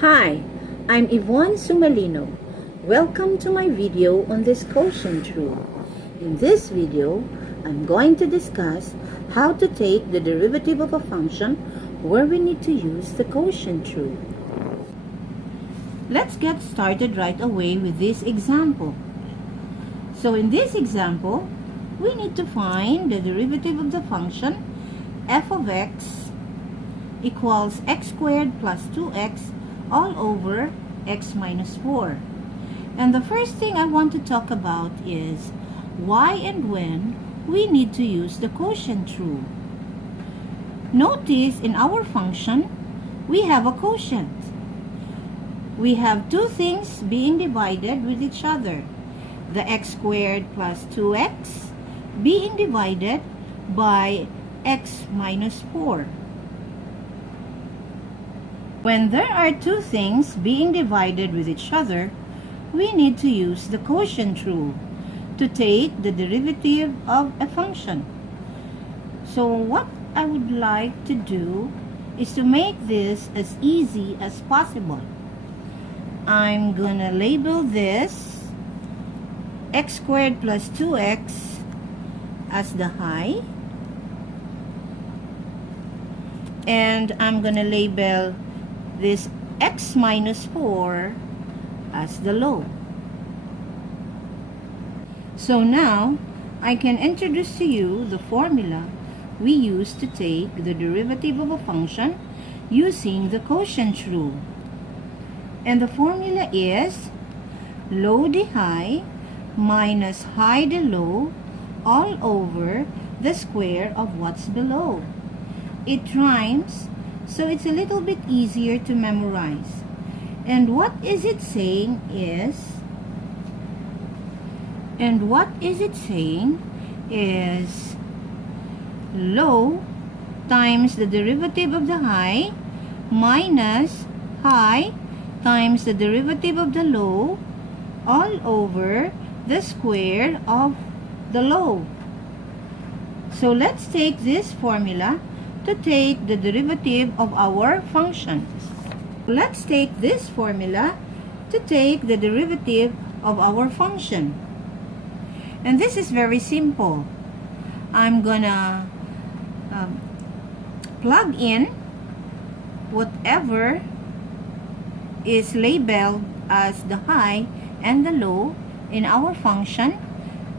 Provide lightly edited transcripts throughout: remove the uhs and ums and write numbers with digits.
Hi, I'm Yvonne Sumalino. Welcome to my video on this quotient rule. In this video, I'm going to discuss how to take the derivative of a function where we need to use the quotient rule. Let's get started right away with this example. So in this example, we need to find the derivative of the function f of x equals x squared plus 2x all over x minus 4. And the first thing I want to talk about is why and when we need to use the quotient rule. Notice in our function, we have a quotient. We have two things being divided with each other. The x squared plus 2x being divided by x minus 4. When there are two things being divided with each other, we need to use the quotient rule to take the derivative of a function. So what I would like to do is to make this as easy as possible. I'm gonna label this x squared plus 2x as the high, and I'm gonna label this x minus 4 as the low. So now I can introduce to you the formula we use to take the derivative of a function using the quotient rule. And the formula is low the high minus high the low all over the square of what's below. It rhymes, so it's a little bit easier to memorize. And what is it saying is low times the derivative of the high minus high times the derivative of the low all over the square of the low. So let's take this formula to take the derivative of our function. Let's take this formula to take the derivative of our function. And this is very simple. I'm gonna plug in whatever is labeled as the high and the low in our function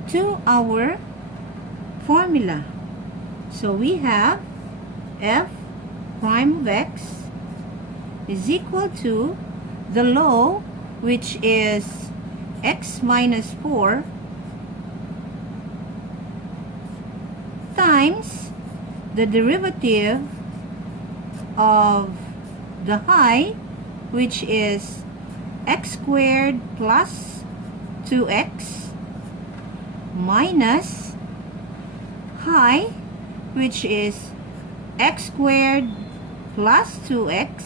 to our formula. So we have f prime of x is equal to the low, which is x minus 4, times the derivative of the high, which is x squared plus 2x minus high, which is x squared plus 2x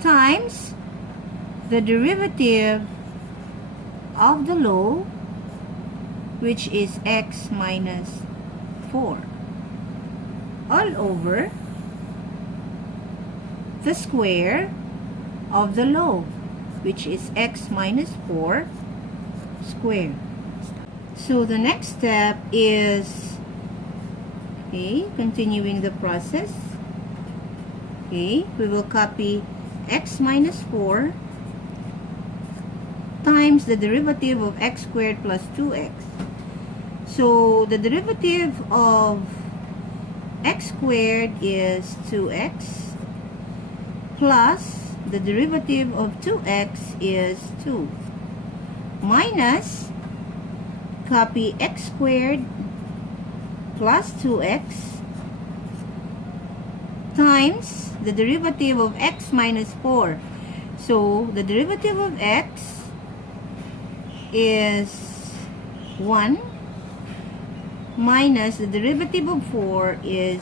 times the derivative of the low, which is x minus 4 all over the square of the low, which is x minus 4 squared. So the next step is continuing the process. We will copy x minus 4 times the derivative of x squared plus 2x. So the derivative of x squared is 2x plus the derivative of 2x is 2 minus copy x squared plus 2x times the derivative of x minus 4. So the derivative of x is 1 minus the derivative of 4 is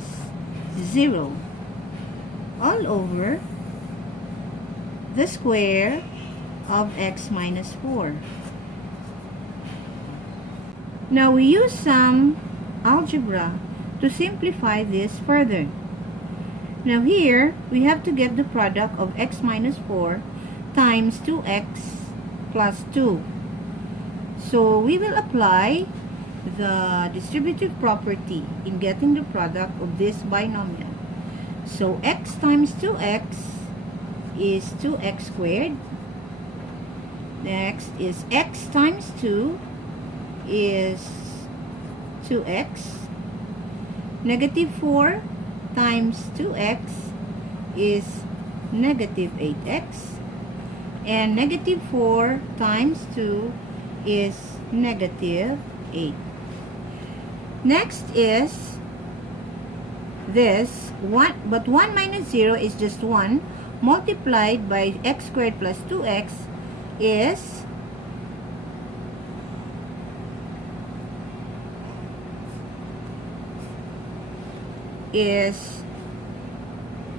0 all over the square of x minus 4. Now we use some algebra to simplify this further. Now here, we have to get the product of x minus 4 times 2x plus 2. So we will apply the distributive property in getting the product of this binomial. So x times 2x is 2x squared. Next is x times 2 is 2x. Negative 4 times 2x is negative 8x. And negative 4 times 2 is negative 8. Next is this 1, but 1 minus 0 is just 1, multiplied by x squared plus 2x is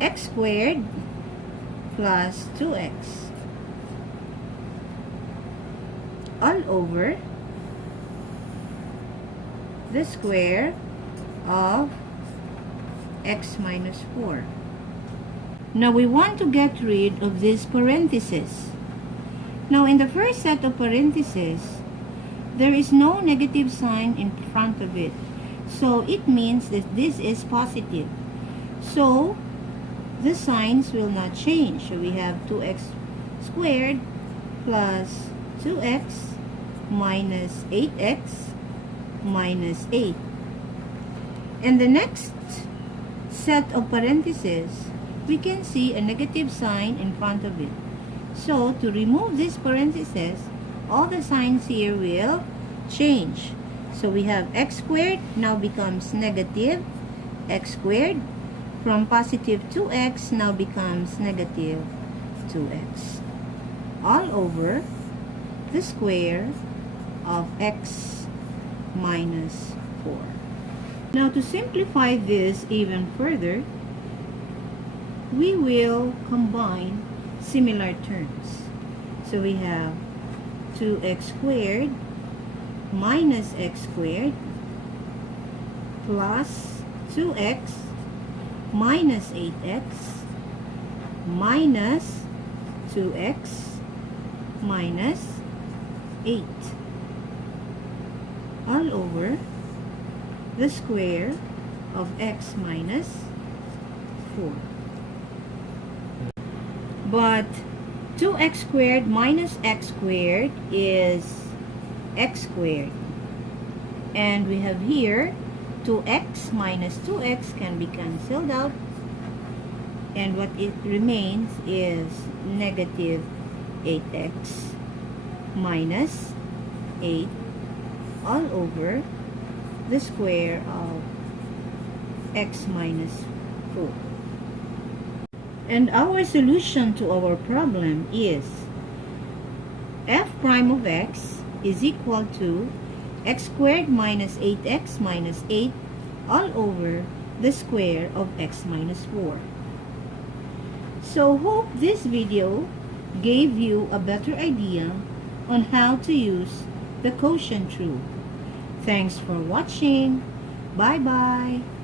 x squared plus 2x all over the square of x minus 4. Now we want to get rid of this parenthesis. Now in the first set of parentheses, there is no negative sign in front of it. So it means that this is positive. So the signs will not change. So we have 2x squared plus 2x minus 8x minus 8. And the next set of parentheses, we can see a negative sign in front of it. So to remove this parenthesis, all the signs here will change. So we have x squared now becomes negative x squared. From positive 2x now becomes negative 2x. All over the square of x minus 4. Now to simplify this even further, we will combine similar terms. So we have 2x squared minus x squared plus 2x minus 8x minus 2x minus 8 all over the square of x minus 4. But 2x squared minus x squared is x squared. And we have here 2x minus 2x can be cancelled out. And what it remains is negative 8x minus 8 all over the square of x minus 4. And our solution to our problem is f prime of x is equal to x squared minus 8x minus 8 all over the square of x minus 4. So hope this video gave you a better idea on how to use the quotient rule. Thanks for watching. Bye-bye.